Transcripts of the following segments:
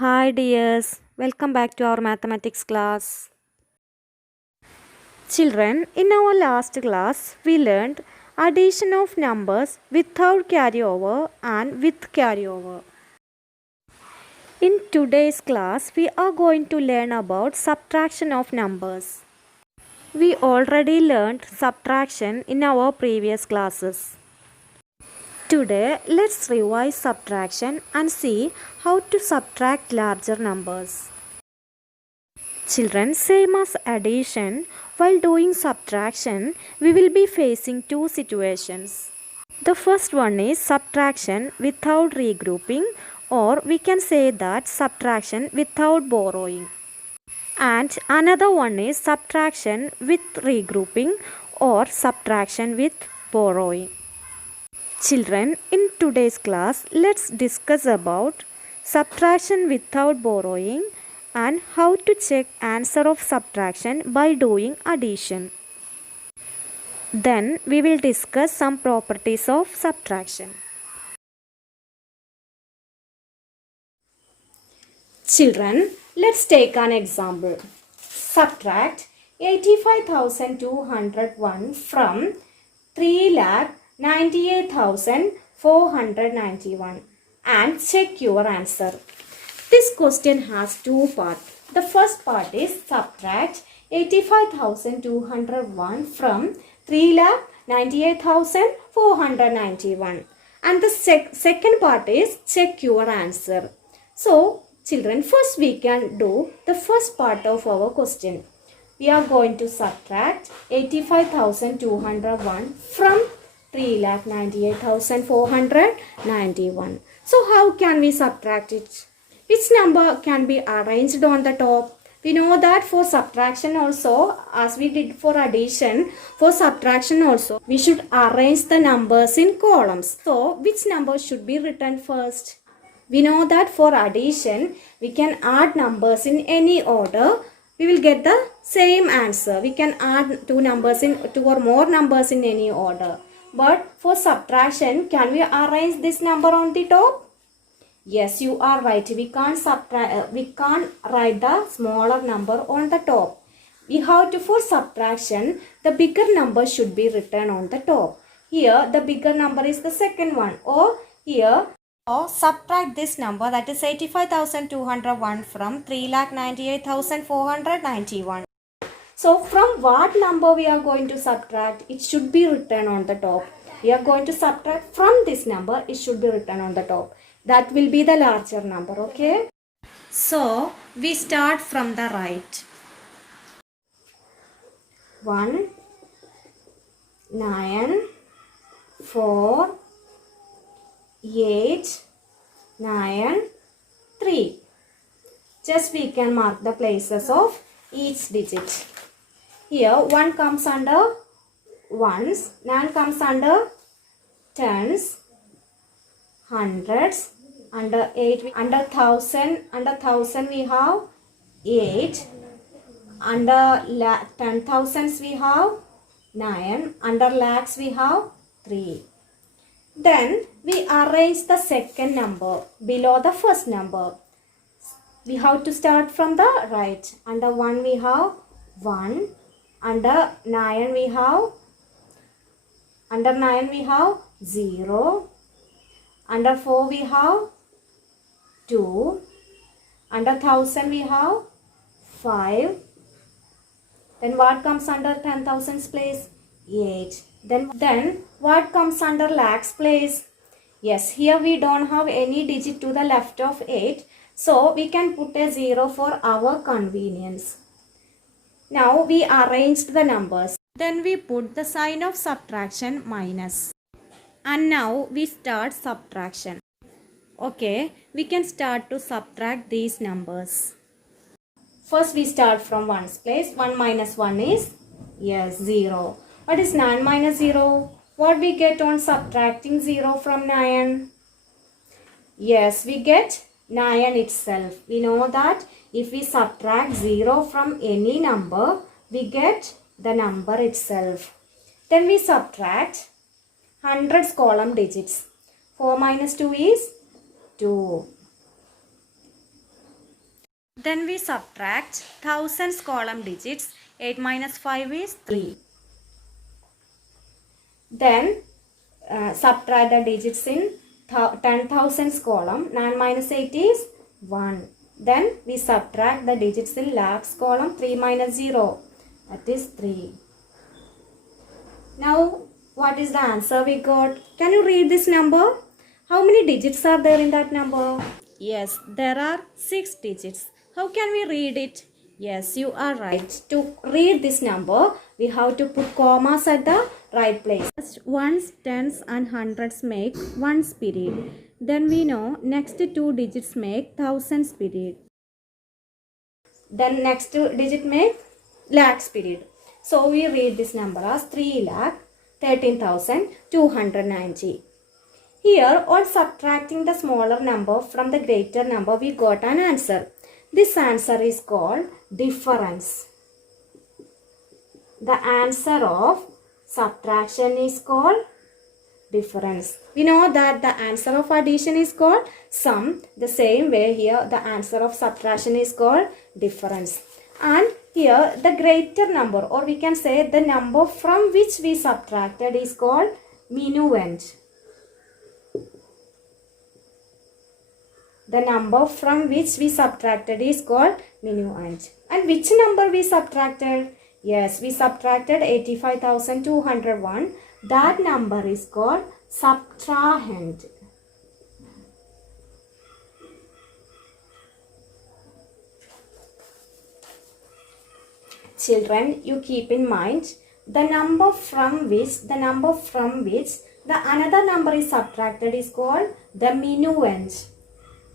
Hi dears, welcome back to our mathematics class. Children, in our last class we learned addition of numbers without carryover and with carryover. In today's class we are going to learn about subtraction of numbers. We already learned subtraction in our previous classes. Today let's revise subtraction and see how to subtract larger numbers. Children, same as addition, while doing subtraction, we will be facing two situations. The first one is subtraction without regrouping, or we can say that subtraction without borrowing. And another one is subtraction with regrouping or subtraction with borrowing. Children, in today's class, let's discuss about subtraction without borrowing and how to check answer of subtraction by doing addition. Then we will discuss some properties of subtraction. Children, let's take an example. Subtract 85,201 from 3,98,491 and check your answer. This question has two parts. The first part is subtract 85,201 from 3,98,491 and the second part is check your answer. So children, first we can do the first part of our question. We are going to subtract 85,201 from 3,98,491. So how can we subtract it? Which number can be arranged on the top? We know that for subtraction also, as we did for addition, for subtraction also, we should arrange the numbers in columns. So, which number should be written first? We know that for addition, we can add numbers in any order. We will get the same answer. We can add two or more numbers in any order. But for subtraction, can we arrange this number on the top? Yes, you are right. We can't write the smaller number on the top. We have to, for subtraction, the bigger number should be written on the top. Here, the bigger number is the second one. Or here, or subtract this number, that is 85,201 from 3,98,491. So, from what number we are going to subtract? It should be written on the top. We are going to subtract from this number. It should be written on the top. That will be the larger number, okay? So, we start from the right. 1, 9, 4, 8, 9, 3. Just we can mark the places of each digit. Here, 1 comes under ones, 9 comes under tens, hundreds, under 8, under thousand we have 8, under 10,000s we have 9, under lakhs we have 3. Then we arrange the second number below the first number. We have to start from the right. Under 1 we have 1, under 9 we have 0, under 4 we have 2, under 1,000 we have 5. Then what comes under 10,000's place? 8. Then what comes under lakhs place? Yes, here we don't have any digit to the left of 8. So we can put a 0 for our convenience. Now we arranged the numbers. Then we put the sign of subtraction minus. And now we start subtraction. Okay, we can start to subtract these numbers. First we start from 1's place. 1 minus 1 is, yes, 0. What is 9 minus 0? What we get on subtracting 0 from 9? Yes, we get 9 itself. We know that if we subtract 0 from any number, we get the number itself. Then we subtract hundreds column digits. 4 minus 2 is 2. Then we subtract thousands column digits. 8 minus 5 is 3. Then subtract the digits in 10,000s column. 9 minus 8 is 1. Then we subtract the digits in lakhs column. 3 minus 0, that is 3. Now what is the answer we got? Can you read this number? How many digits are there in that number? Yes, there are 6 digits. How can we read it? Yes, you are right. To read this number, we have to put commas at the right place. Ones, tens and hundreds make one spirit. Then we know next 2 digits make thousand spirit. Then next digit make lakh spirit. So we read this number as 3,13,290. Here, on subtracting the smaller number from the greater number, we got an answer. This answer is called difference. The answer of subtraction is called difference. We know that the answer of addition is called sum. The same way here, the answer of subtraction is called difference. And here, the greater number, or we can say the number from which we subtracted, is called minuend. The number from which we subtracted is called minuend. And which number we subtracted? Yes, we subtracted 85,201. That number is called subtrahend. Children, you keep in mind the number from which the another number is subtracted is called the minuend.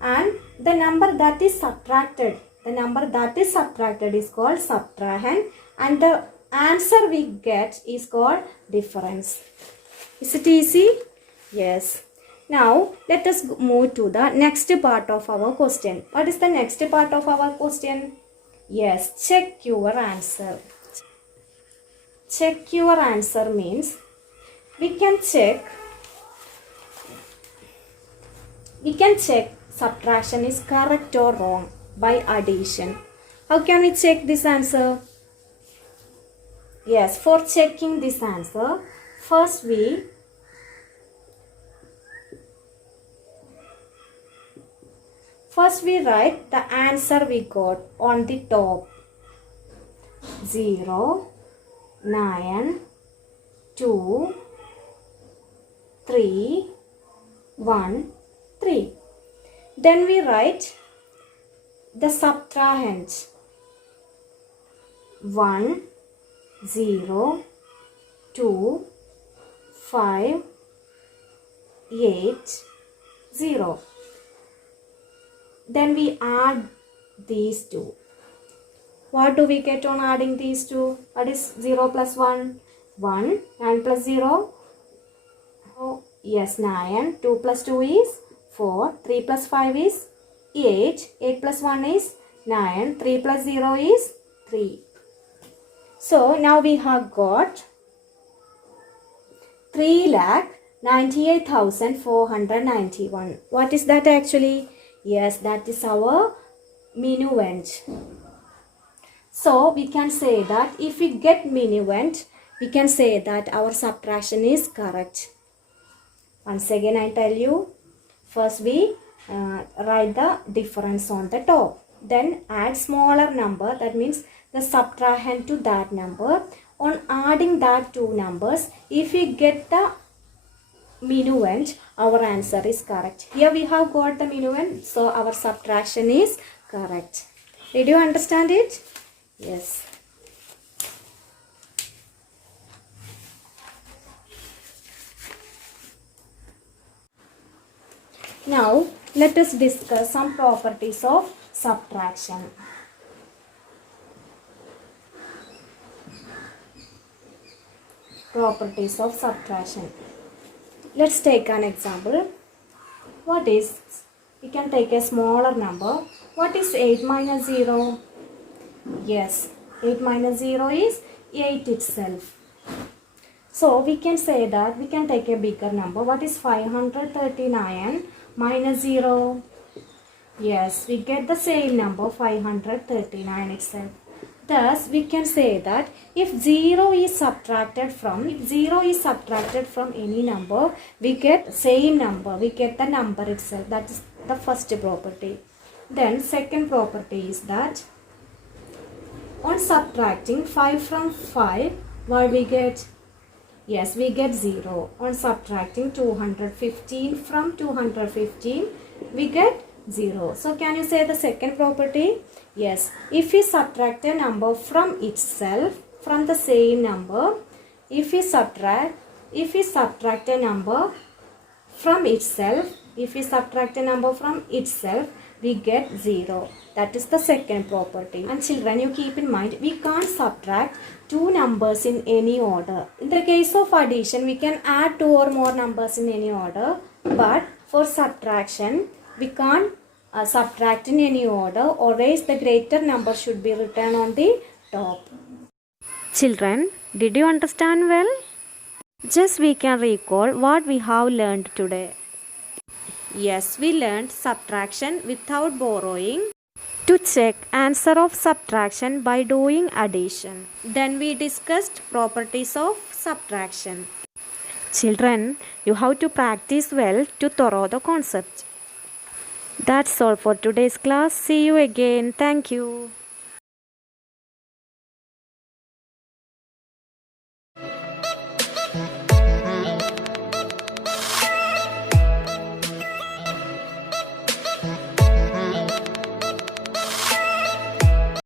And the number that is subtracted is called subtrahend, and the answer we get is called difference. Is it easy? Yes. Now let us move to the next part of our question. What is the next part of our question? Yes, check your answer. Check your answer means we can check subtraction is correct or wrong by addition. How can we check this answer? Yes, for checking this answer, first we write the answer we got on the top. 0, 9, 2, 3, 1, 3. Then we write the subtrahend. 1, 0, 2, 5, 8, 0. Then we add these two. What do we get on adding these two? What is 0 plus 1? 1. 9 plus 0? Oh, yes, 9. 2 plus 2 is 4. 3 plus 5 is 8. 8 plus 1 is 9. 3 plus 0 is 3. So now we have got 3,98,491. What is that actually? Yes, that is our minuend. So we can say that if we get minuend, we can say that our subtraction is correct. Once again I tell you, first we write the difference on the top. Then add smaller number, that means the subtrahend to that number. On adding that two numbers, if we get the minuend, our answer is correct. Here we have got the minuend, so our subtraction is correct. Did you understand it? Yes. Now let us discuss some properties of subtraction. Properties of subtraction. Let's take an example. What is, we can take a smaller number. What is 8 minus 0? Yes, 8 minus 0 is 8 itself. So we can say that we can take a bigger number. What is 539 minus 0? Yes, we get the same number 539 itself. Thus, we can say that if 0 is subtracted from any number, we get same number. We get the number itself. That is the first property. Then second property is that on subtracting 5 from 5, what we get? Yes, we get 0. On subtracting 215 from 215, we get 0. So can you say the second property? Yes, if we subtract a number from itself, from the same number, if we subtract a number from itself, we get 0. That is the second property. And children, you keep in mind, we can't subtract two numbers in any order. In the case of addition, we can add two or more numbers in any order. But for subtraction, we can't subtract in any order, or else the greater number should be written on the top. Children, did you understand well? Just we can recall what we have learned today. Yes, we learned subtraction without borrowing, to check answer of subtraction by doing addition. Then we discussed properties of subtraction. Children, you have to practice well to thorough the concept. That's all for today's class. See you again. Thank you.